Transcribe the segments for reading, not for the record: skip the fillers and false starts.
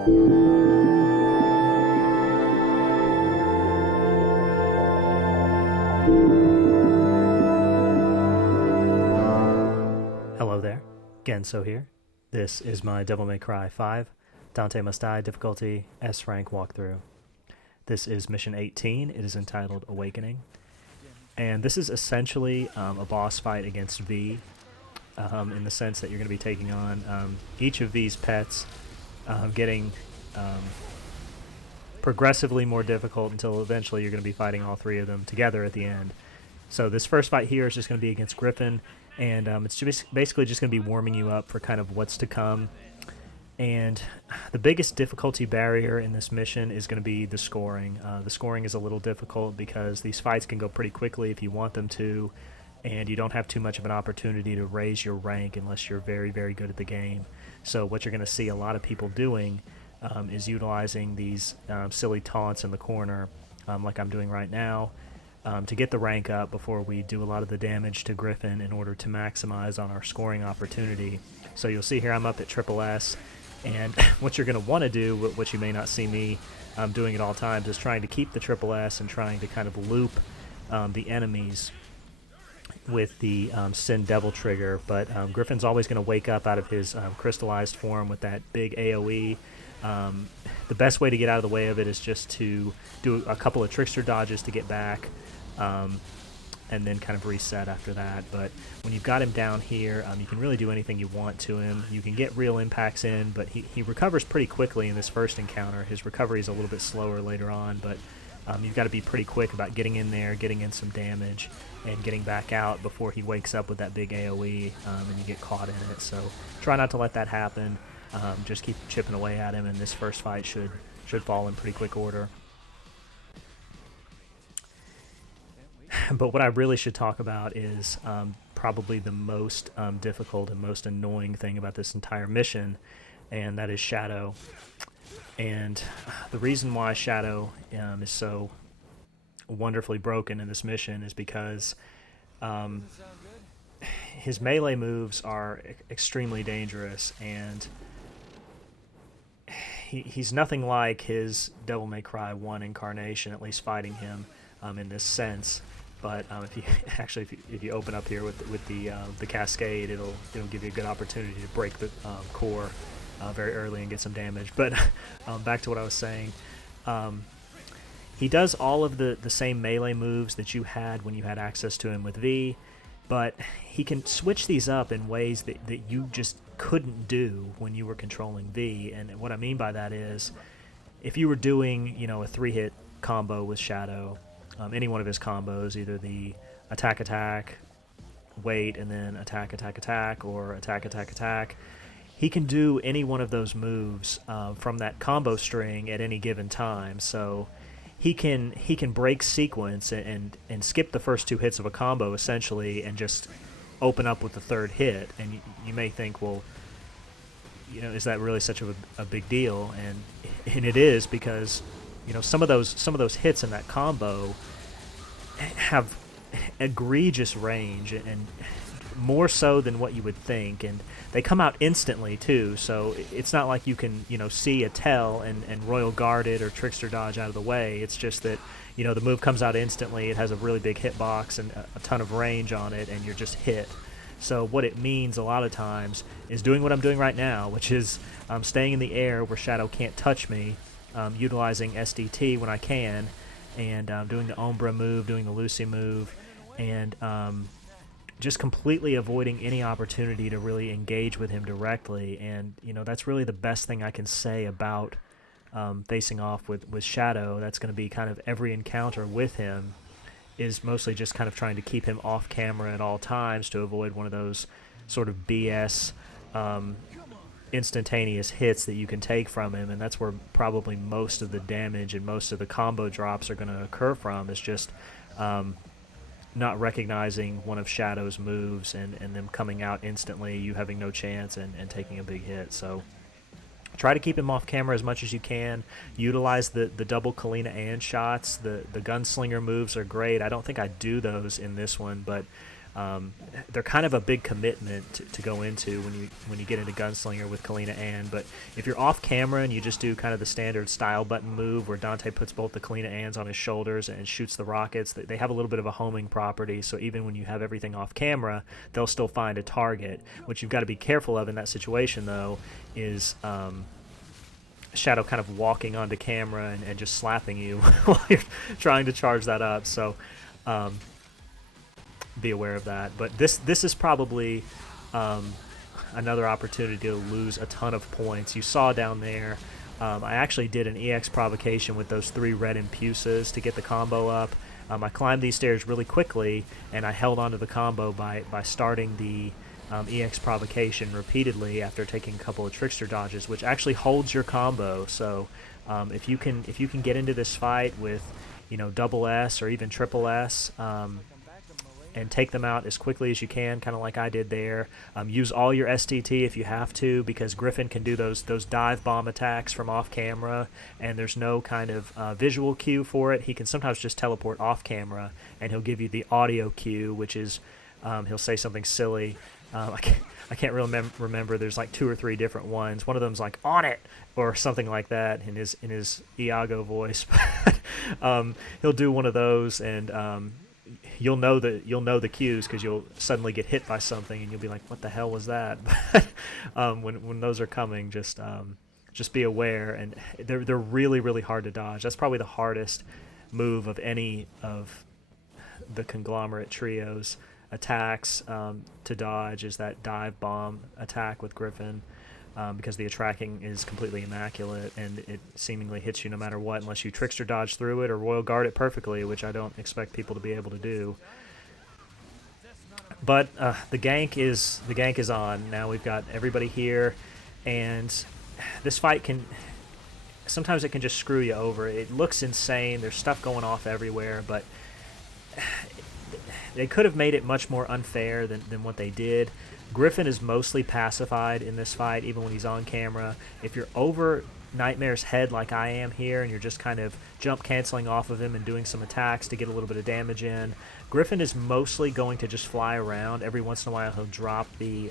Hello there, Genso here. This is my Devil May Cry 5 Dante Must Die difficulty S rank walkthrough. This is mission 18. It is entitled Awakening. And this is essentially a boss fight against V, in the sense that you're going to be taking on each of V's pets, getting progressively more difficult until eventually you're going to be fighting all three of them together at the end. So this first fight here is just going to be against Griffin, and it's just basically just going to be warming you up for kind of what's to come. And the biggest difficulty barrier in this mission is going to be the scoring. The scoring is a little difficult because these fights can go pretty quickly if you want them to, and you don't have too much of an opportunity to raise your rank unless you're very, very good at the game. So what you're going to see a lot of people doing is utilizing these silly taunts in the corner, like I'm doing right now, to get the rank up before we do a lot of the damage to Griffin in order to maximize on our scoring opportunity. So you'll see here I'm up at triple S, and what you're going to want to do, which you may not see me doing at all times, is trying to keep the triple S and trying to kind of loop the enemies with the Sin Devil trigger. But Griffin's always going to wake up out of his crystallized form with that big AoE. The best way to get out of the way of it is just to do a couple of trickster dodges to get back, and then kind of reset after that. But when you've got him down here, you can really do anything you want to him. You can get real impacts in, but he recovers pretty quickly in this first encounter. His recovery is a little bit slower later on, but you've got to be pretty quick about getting in there, getting in some damage, and getting back out before he wakes up with that big AoE, and you get caught in it. So try not to let that happen. Just keep chipping away at him, and this first fight should fall in pretty quick order. But what I really should talk about is probably the most difficult and most annoying thing about this entire mission, and that is Shadow. And the reason why Shadow is so wonderfully broken in this mission is because his melee moves are extremely dangerous, and he's nothing like his Devil May Cry 1 incarnation, at least fighting him in this sense. But if you open up here with the cascade, it'll give you a good opportunity to break the core very early and get some damage. But back to what I was saying, he does all of the same melee moves that you had when you had access to him with V, but he can switch these up in ways that you just couldn't do when you were controlling V. And what I mean by that is, if you were doing a 3-hit combo with Shadow, any one of his combos, either the attack, wait, and then attack, or attack, he can do any one of those moves from that combo string at any given time. So he can break sequence and skip the first 2 hits of a combo essentially, and just open up with the 3rd hit. And you may think, well, is that really such a big deal? And it is, because some of those hits in that combo have egregious range, and more so than what you would think, and they come out instantly too. So it's not like you can see a tell and royal guard it or trickster dodge out of the way. It's just that the move comes out instantly. It has a really big hitbox and a ton of range on it, and you're just hit. So what it means a lot of times is doing what I'm doing right now, which is staying in the air where Shadow can't touch me, utilizing SDT when I can, and doing the Umbra move, doing the Lucy move, and just completely avoiding any opportunity to really engage with him directly. And that's really the best thing I can say about facing off with Shadow. That's going to be kind of every encounter with him is mostly just kind of trying to keep him off camera at all times to avoid one of those sort of BS instantaneous hits that you can take from him. And that's where probably most of the damage and most of the combo drops are going to occur from, is just not recognizing one of Shadow's moves and them coming out instantly, you having no chance, and taking a big hit. So try to keep him off camera as much as you can. Utilize the double Kalina and shots. The gunslinger moves are great. I don't think I do those in this one, but they're kind of a big commitment to go into when you get into Gunslinger with Kalina Ann. But if you're off camera and you just do kind of the standard style button move where Dante puts both the Kalina Anns on his shoulders and shoots the rockets, they have a little bit of a homing property. So even when you have everything off camera, they'll still find a target. What you've got to be careful of in that situation, though, is Shadow kind of walking onto camera and just slapping you while you're trying to charge that up. So be aware of that. But this is probably another opportunity to lose a ton of points. You saw down there, I actually did an EX provocation with those 3 red Impulsas to get the combo up. I climbed these stairs really quickly, and I held onto the combo by starting the EX provocation repeatedly after taking a couple of trickster dodges, which actually holds your combo. So if you can get into this fight with double S or even triple S, and take them out as quickly as you can, kind of like I did there. Use all your STT if you have to, because Griffin can do those dive bomb attacks from off camera, and there's no kind of visual cue for it. He can sometimes just teleport off camera, and he'll give you the audio cue, which is he'll say something silly. I can't really remember. There's like 2 or 3 different ones. One of them's like "on it" or something like that in his Iago voice. He'll do one of those, and you'll know the cues because you'll suddenly get hit by something and you'll be like, what the hell was that? When those are coming, just be aware, and they're really, really hard to dodge. That's probably the hardest move of any of the conglomerate trio's attacks to dodge, is that dive bomb attack with Griffin, because the tracking is completely immaculate and it seemingly hits you no matter what, unless you trickster dodge through it or royal guard it perfectly, which I don't expect people to be able to do. But the gank is on. Now we've got everybody here, and this fight sometimes it can just screw you over. It looks insane. There's stuff going off everywhere, but they could have made it much more unfair than what they did. Griffin is mostly pacified in this fight, even when he's on camera. If you're over Nightmare's head like I am here, and you're just kind of jump canceling off of him and doing some attacks to get a little bit of damage in, Griffin is mostly going to just fly around. Every once in a while he'll drop the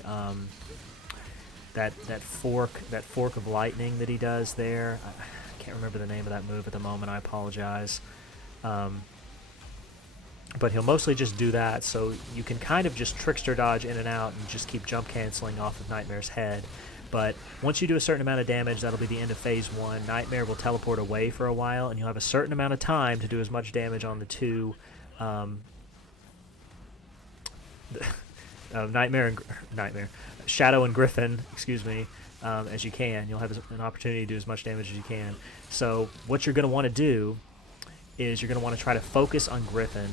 that fork of lightning that he does there. I can't remember the name of that move at the moment. I apologize. But he'll mostly just do that, so you can kind of just trickster dodge in and out and just keep jump canceling off of Nightmare's head. But once you do a certain amount of damage, that'll be the end of phase 1. Nightmare will teleport away for a while, and you'll have a certain amount of time to do as much damage on the 2 Shadow and Griffin, excuse me, as you can. You'll have an opportunity to do as much damage as you can. So what you're going to want to do is you're going to want to try to focus on Griffin,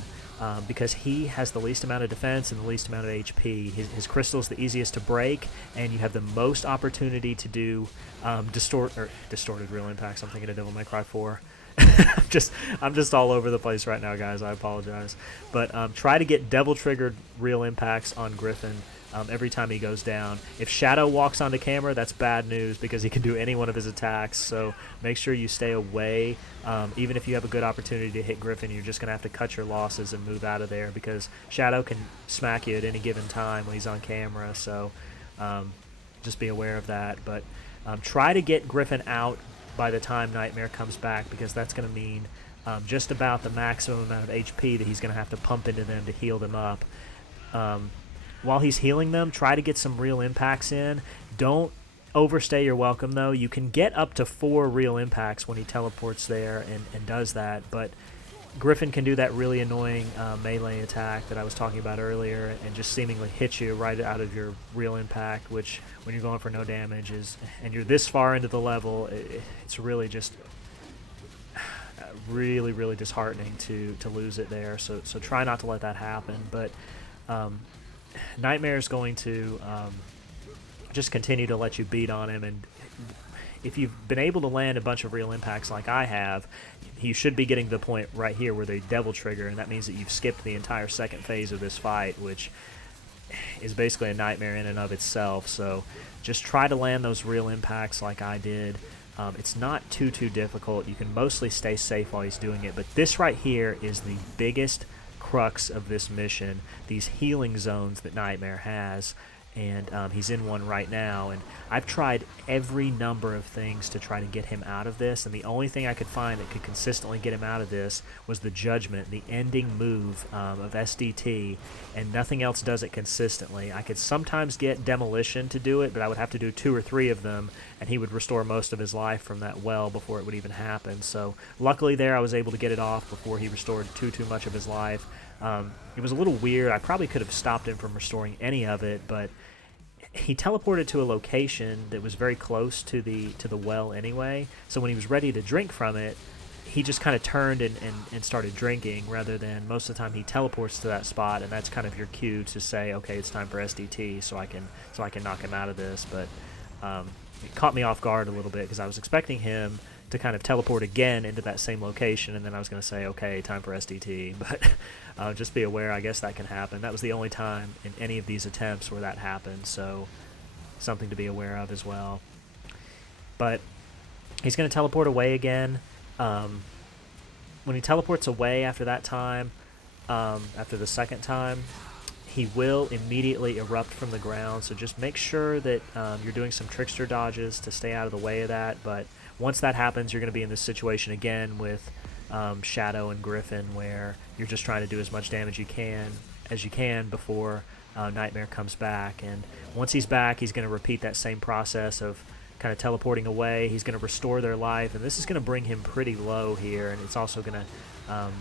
because he has the least amount of defense and the least amount of HP. His crystal's the easiest to break, and you have the most opportunity to do distorted real impacts. I'm thinking of Devil May Cry 4. I'm just all over the place right now, guys. I apologize. But try to get devil triggered real impacts on Griffin every time he goes down. If Shadow walks onto camera, that's bad news, because he can do any one of his attacks. So make sure you stay away. Even if you have a good opportunity to hit Griffin, you're just going to have to cut your losses and move out of there, because Shadow can smack you at any given time when he's on camera. So just be aware of that. But try to get Griffin out by the time Nightmare comes back, because that's going to mean just about the maximum amount of HP that he's going to have to pump into them to heal them up. While he's healing them, try to get some real impacts in. Don't overstay your welcome, though. You can get up to 4 real impacts when he teleports there and does that, but Griffin can do that really annoying melee attack that I was talking about earlier and just seemingly hit you right out of your real impact, which when you're going for no damage and you're this far into the level, it's really just really, really disheartening to lose it there. So try not to let that happen. But Nightmare's going to just continue to let you beat on him, and if you've been able to land a bunch of real impacts like I have, you should be getting to the point right here where they devil trigger, and that means that you've skipped the entire second phase of this fight, which is basically a nightmare in and of itself. So just try to land those real impacts like I did. It's not too difficult. You can mostly stay safe while he's doing it, but this right here is the biggest crux of this mission, these healing zones that Nightmare has, and he's in one right now, and I've tried every number of things to try to get him out of this, and the only thing I could find that could consistently get him out of this was the Judgment, the ending move of SDT, and nothing else does it consistently. I could sometimes get Demolition to do it, but I would have to do 2 or 3 of them, and he would restore most of his life from that well before it would even happen. So luckily there I was able to get it off before he restored too much of his life. It was a little weird. I probably could have stopped him from restoring any of it, but he teleported to a location that was very close to the well anyway. So when he was ready to drink from it, he just kind of turned and started drinking, rather than most of the time he teleports to that spot, and that's kind of your cue to say, okay, it's time for SDT, so I can knock him out of this. But it caught me off guard a little bit because I was expecting him to kind of teleport again into that same location, and then I was going to say, okay, time for SDT. But just be aware, I guess that can happen. That was the only time in any of these attempts where that happened, so something to be aware of as well. But he's going to teleport away again. When he teleports away after that time, after the second time, he will immediately erupt from the ground, so just make sure that you're doing some trickster dodges to stay out of the way of that. But once that happens, you're going to be in this situation again with Shadow and Griffin, where you're just trying to do as much damage as you can before Nightmare comes back. And once he's back, he's going to repeat that same process of kind of teleporting away. He's going to restore their life, and this is going to bring him pretty low here, and it's also going to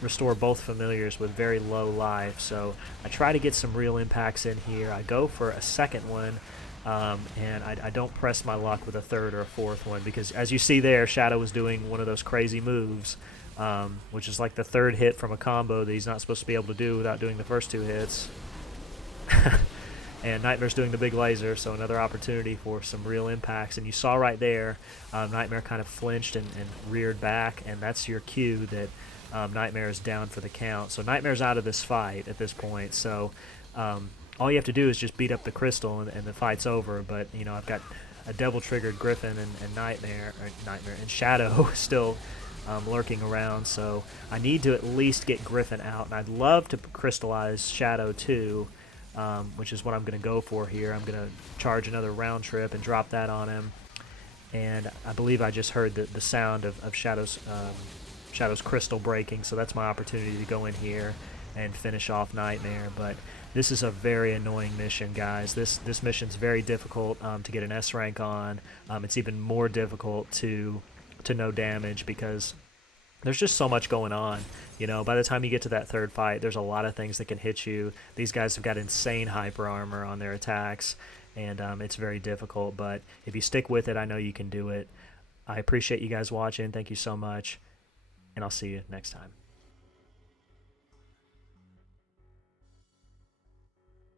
restore both familiars with very low life. So I try to get some real impacts in here. I go for a second one, and I don't press my luck with a third or a fourth one, because as you see there, Shadow was doing one of those crazy moves, which is like the third hit from a combo that he's not supposed to be able to do without doing the first 2 hits. And Nightmare's doing the big laser, so another opportunity for some real impacts. And you saw right there, Nightmare kind of flinched and reared back, and that's your cue that Nightmare is down for the count. So Nightmare's out of this fight at this point, so all you have to do is just beat up the crystal, and the fight's over. But, you know, I've got a devil-triggered Griffin and Nightmare and Shadow still lurking around, so I need to at least get Griffin out, and I'd love to crystallize Shadow too, which is what I'm going to go for here. I'm going to charge another round trip and drop that on him, and I believe I just heard the sound of Shadow's crystal breaking, so that's my opportunity to go in here and finish off Nightmare. But this is a very annoying mission, guys. This mission's very difficult to get an S rank on. It's even more difficult to no damage, because there's just so much going on. You know, by the time you get to that third fight, there's a lot of things that can hit you. These guys have got insane hyper armor on their attacks, and it's very difficult. But if you stick with it, I know you can do it. I appreciate you guys watching. Thank you so much, and I'll see you next time.